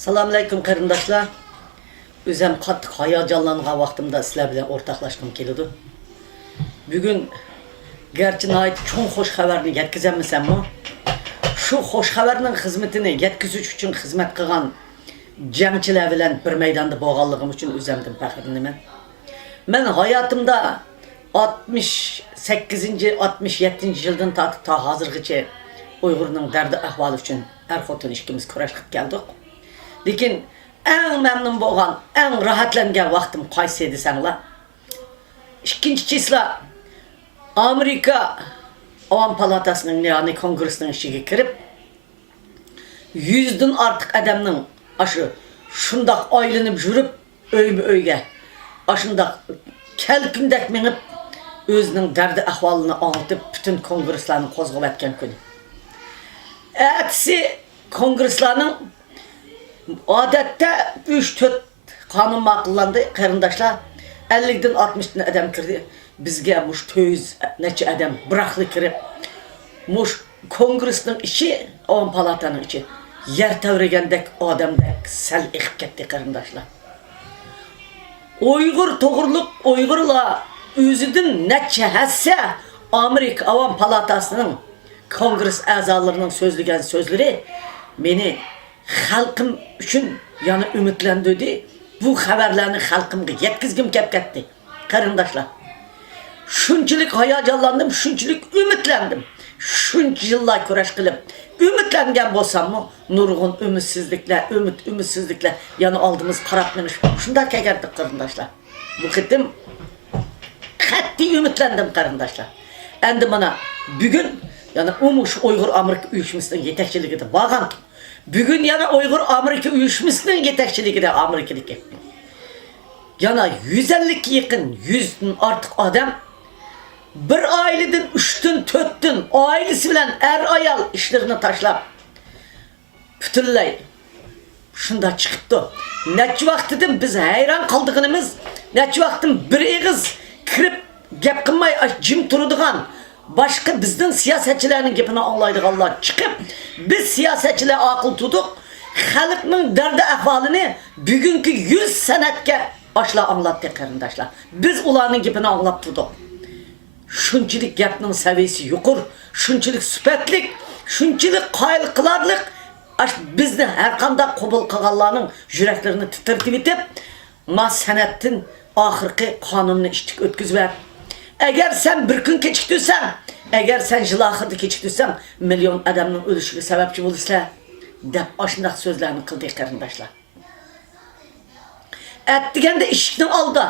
Assalamualaikum qarindoshlar. O'zim qattiq hayajonlangan vaqtimda sizlar bilan o'rtoqlashgim keladi. Bugun garchi nihoyat cho'ng xush xabarni yetkazammisanmi? Shu xush xabarning xizmatini yetkazish uchun xizmat qilgan jangchilar bilan bir maydonda bo'lganligim uchun o'zimdan faxrlanaman. Men hayotimda 68-67 yildan tortib ta hozirgacha Uyg'urning dardi ahvoli uchun er-xotin ikkimiz kurash qilib keldik. Lekin eng memnun bo'lgan, eng rahatlangan vaqtim qaysi desanglar? 2-chisla Amerika Avam Palatasining yani kongresining ishiga kirib 100 dan ortiq odamning aşı shundoq aylanib yurib uyma-uyga ashundoq kelkindek minib o'zining dardi ahvolini anlatib bütün kongreslarni qo'zg'ab etgan kun. Ertesi kongreslarning odatda 3-4 qonun ma'qullandi qarindoshlar. 50 dan 60 dan adam kirdi. Bizga mush 200 necha adam biraqli kirib mush kongresning ichi, Avam palataning ichi yer tavragandek odamdek sal iqib ketdi qarindoshlar. Uyg'ur to'g'riliq Uyg'urlar o'zidan necha hassa Amerika Avam palatasining kongres a'zolarining so'zlagan so'zlari meni xalqim uchun yana umidlantirdi. Bu xabarlarni xalqimga yetkazgim kelib ketdi. Qarindoshlar, shunchalik hayajonlandim, shunchalik umidlandim. Shuncha yillar kurash qilib umidlangan bo'lsam-mu, nurg'un umidsizliklar yana oldimiz qarab menish. Shunda kelgandik qarindoshlar. Bu qitim qat'iy umidlandim qarindoshlar. Endi mana bugun yana umush Uyg'ur Amerika uyushmasining yetakchiligida bo'lgan. Bugün yana Uyg'ur Amerika uyushmasining yetakchiligida Amerikadagi yana 150 ga yaqin 100 dan ortiq odam bir oiladan 3 dan 4 dan oilasi bilan ayol ishlarini tashlab butunlay shunda chiqibdi. Necha vaqtidan biz hayron qoldiganimiz, necha vaqtdan bir eg'iz kirib gap qilmay jim turadigan başka bizden siyasetçilerin gapini anlaydiganlar çıkıp biz siyasetçiler akıl tutuq xalqning dardi ahvolini bugünkü 100 sanatga başla anlatdı qarindoshlar. Biz ularning gapini anlab turdik. Shunchalik gapning saviyasi yuqur, shunchalik sifatlik, shunchalik qoyil qilarlik bizni har qanday qabul qilganlarning yuraklarini titirtib etib, ma sanatdan oxirgi qonunni ishtik o'tkazib eğer sen bir gün keçiktirsen, eğer sen yıl ahırda keçiktirsen, milyon adamın ölüşüne sebepçi olursa, dep aşındaq sözlerini kıldı qarindoshlar. Etdigende işikni aldı,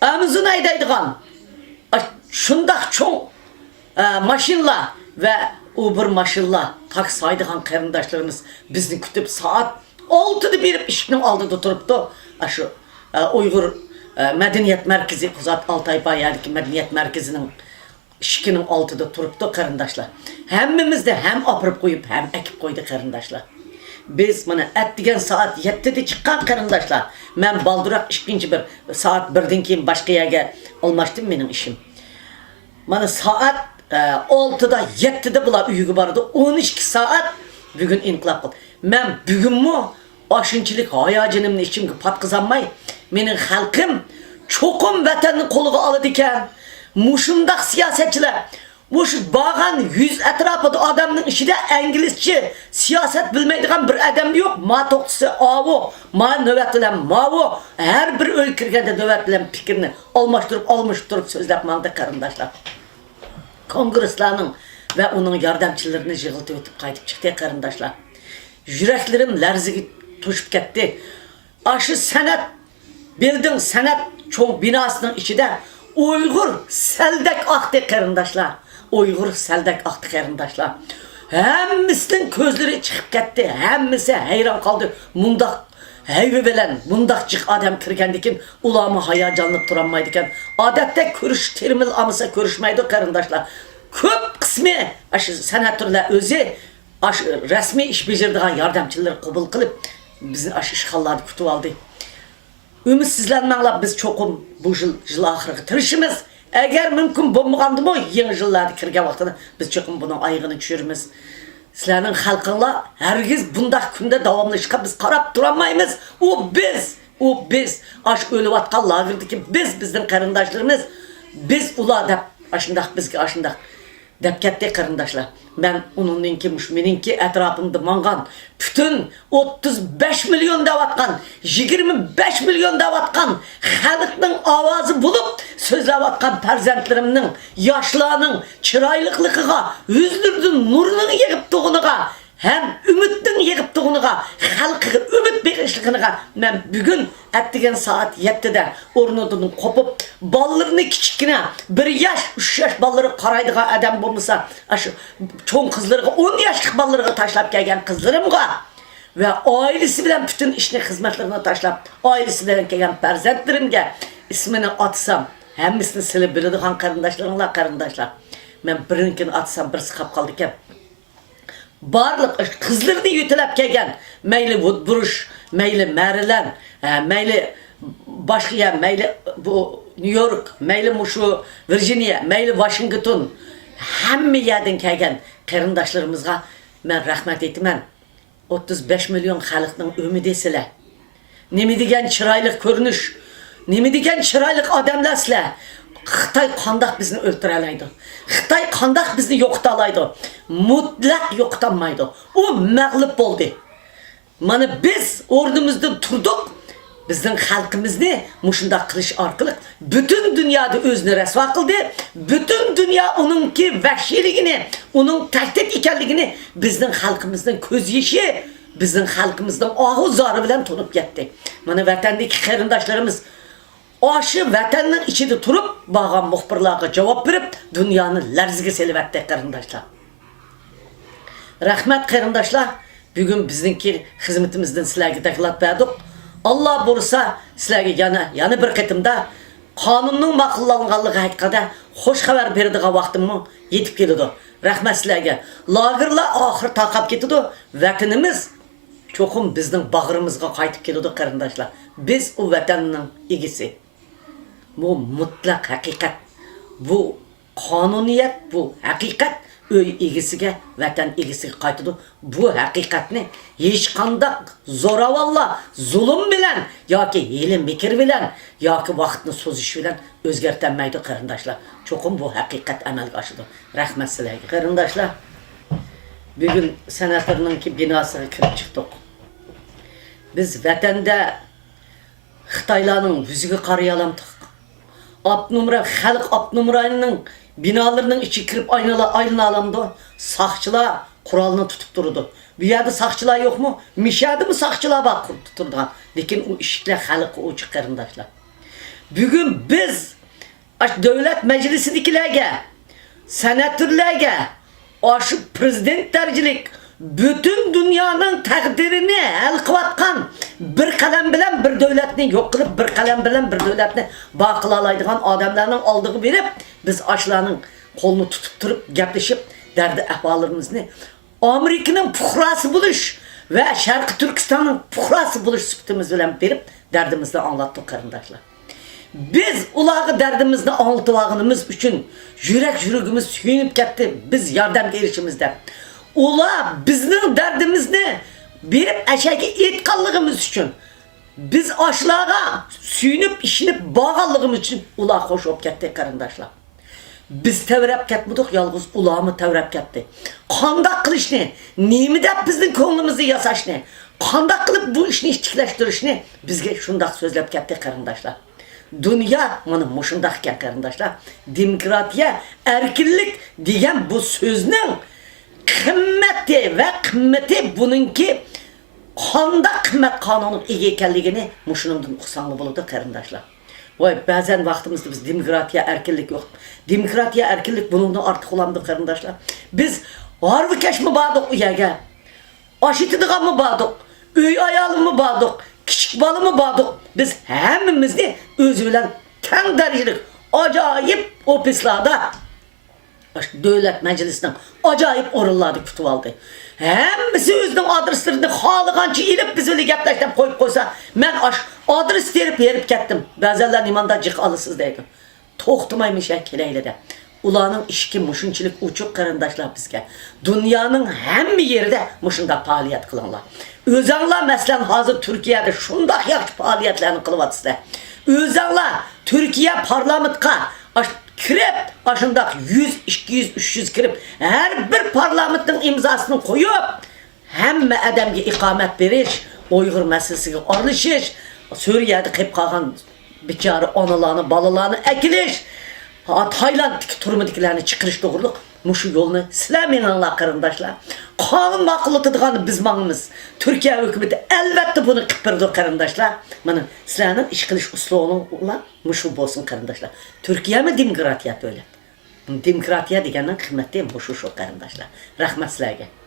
amızın aydaydıgan, şundaq çoğ maşinla ve Uber maşinla taksi aydıgan qarindoshlarımız bizni kütüp saat 6'da berip işikni aldı turuptu. Şu Uyghur Medeniyet Merkezi Kuzat Altay Bayer'deki Medeniyet Merkezi'nin işikinin altıda turuptu qarindoshlar. Hemmimiz de hem apırıp koyup hem ekip koydu qarindoshlar. Biz mana ettigen saat 7'de çıkan qarindoshlar. Men baldırak işkinci bir saat 1'den keyin başka yerge almıştım benim işim. Mana saat 6'da 7'de bular uyugu bardı. 12 saat bugün inqilab qildi. Men bugunmi aşınçılık hayacanımın içimge patkızanmay, menin halkım çokum vatanını koluga alıdı iken, muşundaq siyasetçiler, muş bağan 100 etrafıda adamın işide İngilizce siyaset bilmeydiğen bir adam yok. Ma toqtısı avu, ma nöbetlilen mavu, her bir ülkede nöbetlilen fikrini almıştırıp sözlep maldı qarindoshlar. Kongreslarının ve onun yardımcılarını jığıltı ötüp qaytıp çıktı qarindoshlar. Yüreklerim larziga to'shib ketdi. Aşı sanat bildin sanat çoğ binasının içinde Uyghur seldek aktı qarindoshlar. Uyghur seldek aktı qarindoshlar. Hemmisinin közleri çıkıp ketdi. Hemmisi hayran kaldı. Mundaq hayvi bilen mundaqcık adam kirgendikin ulamı hayacanlıp duranmaydiken. Adette körüş termil amısa körüşmeydi qarindoshlar. Köp kısmı aşı sanatörler özü resmi iş becerdiğen yardımcıları kabul kılıp bizim işgallarını kütüp aldı. Ümitsizlenmekle biz çokum bu yıl ahırı tırışımız. Eğer mümkün bulmagandı mı yeni yıllarda kirgen vaxtını biz çokum bunun ayığını düşürümüz. Sizlerin halkınla herkes bunda günde davamlışka biz karab duramayız. O biz. Aş ölü vatkan lağırdaki bizden karındaşlarımız. Biz ula dep aşındak bizge aşındak. Dep kettik karındaşlar. Ben onunki meninki etrafımda mangan. Bütün 35 milyon davatkan, 25 milyon davatkan, halkının avazı bulup sözlevatkan perzentlerimnin, yaşlarının, çıraylıklıkıga, yüzlürdün nurunun yığıp doğunuga, hem ümitin yığıp doğunuga, halkı ümit bekişliğine ben bugün ettiğin saat 7'de ornudunun kopup ballarını kiçikine 1 yaş 3 yaş balları karaydığa adam bulmasa aşı çoğun kızlarına 10 yaşlık ballarına taşlap gelgen kızlarımga ve ailesi bilen bütün işine hizmetlerine taşlap ailesi bilen gelgen perzentlerimge ismini atsam hemmisini silip bildiğin karındaşlar ben birinkini atsam birisi kap kaldı ki barlık kızlarını yütelep gelgen meyli Woodbrush, meyli Maryland, meyli başka yer, meyli bu New York, meyli Muşu, Virginia, meyli Washington hemme yerden kelgen karındaşlarımızga ben rahmet etmem. 35 milyon halkının ümidi sile. Nemi degen çıraylık görünüş, nemi degen çıraylık adamlar sile. Xitay kandak bizni öldürelaydı. Xitay kandak bizni yoqtalaydı. Mutlak yoqtanmaydı. O mağlup oldu. Mana biz ordumuzda turduk. Bizden halkımızı muşunda kılış arkalık bütün dünyada özünü resva kıldı. Bütün dünya onunki vahşiliğini, onun tehdit ikenliğini bizden halkımızdan köz yeşi, bizden halkımızdan ahu zarı bilen tonup gitti. Mana vatandaki karındaşlarımız aşı vatanın içinde turup bağın muhbirlarga cevap verip dünyanın lerzige selivetti karındaşlar. Rahmet karındaşlar, bugün bizdenki hizmetimizden sizlerge dekilat verdik. Allah bulursa sizlerge yana bir ketimde kanunun makıllanğanlığı hakkında hoş haber berdiği vaktimmi yetip geldi. Rahmet sizlerge. Lagırla ahir takap getidi. Vatanımız çokum bizden bağrımızga kaytıp geldi karındaşlar. Biz o vatanın igisi. Bu mutlak hakikat. Bu kanuniyet, bu hakikat öy igisiga, vatan igisiga qaytıdı. Bu hakikatni hiç kandak zoravalla, zulüm bilen, yoki hiyli mikir bilen, yoki vaqtni so'zish bilan o'zgartanmaydi qarindoshlar. Cho'qim bu haqiqat amalga oshadi. Rahmat sizlarga. Qarindoshlar, bugun senatorninki binosiga kirib chiqdik. Biz vatanda Xitoylarning yuziga qaraya olamiz. Abnumra, xalq Abnumra'nın binalarının içi kirip aylana alamdı. Sakçılar kuralını tutup durdu. Bir yerde sakçılar yok mu? Mişadı mı sakçılar bak tuturdu. Lakin o işler halkı o çıkarındaşlar. Bugün biz devlet meclisindekilerge, senatörlerge, aşı prezident tercilik, bütün dünyanın takdirini hal kıvatkan bir kalem bilen bir devletini yok kılıp bir kalem bilen bir devletini bakılalaydıgan adamlarının aldığı verip biz aşılarının kolunu tutup durup gepleşip derdi ahvallarımızını Amerika'nın puhrası buluş ve Şarkı Türkistan'ın puhrası buluş süptümüz bilen verip derdimizi anlattık karındaşlar. Biz ulağı derdimizni anlatıvağınımız için yüreğimiz suyunup gitti biz yardım erişimizde. Ula bizning derdimizni berip aşağı etkanlığımız için biz aşılağa suyunip işinip bağallığımız için ula hoş olup gitti karındaşlar. Biz tevrep ketmedik yalnız ulağımı tevrep ketti. Kandak kılışını, nemi de bizning ko'nglimizni yasashni, kandak kılıp bu işini iştikleştirishni bizge şundak sözlep ketti karındaşlar. Dünya mana mushundaq ekan karındaşlar. Demokratiya, erkinlik degan bu sözning kımmeti ve kımmeti bununki kanda kımmet kanunun ega ekanligini mushunumdan uqsanlı bo'ladi qarindoshlar. Voy bazen vaqtimizda biz demokratiya erkinlik yo'q. Demokratiya erkinlik bunundan ortiq olamdi qarindoshlar. Biz harvikash mı bardiq uyaga? Oshitidigan mı bardiq? Uy ayoli mı bardiq? Kichik bola mı bardiq? Biz hammamizni o'zi bilan teng darajalik ajoyib ofislarda devlet meclisinden acayip orullardı kutup aldı. Hemmisi özünün adreslerini halıqançı ilip biz öyle gepleşten koyup koysa ben adres verip kettim. Bazılar imanda cık alısız deydim. Toxtumaymış keleyli de. Ulanın işki muşunçilik uçuk qarindaşlar bizge. Dünyanın hemmi yerinde muşunda faaliyet kılanlar. Özanlar məsələn hazır Türkiye'de şundaq yaxşı faaliyetlerini kılıvatızlar. Özanlar Türkiye parlamentka kirip aşındaq 100, 200, 300 kirip her bir parlamentin imzasını koyup hemme adamga ikamet veriş, Uyghur meselesiga aralışış, Suriye'de kayıp kalan bikarı analarını, balalarını ekiliş, Tayland'daki turmudikilerini çıkırış doğruluk, muşu yolunu silemeyin Allah karındaşlar. Kanun makulatıdığını biz manımız. Türkiye hükümeti elbette bunu kıpırdı karındaşlar. Bana silenin iş kılış usluğunu olan muşu bolsun karındaşlar. Türkiye mi demokratiya böyle? Demokratiya degenden kıymetli muşu şu karındaşlar. Rahmet silerge.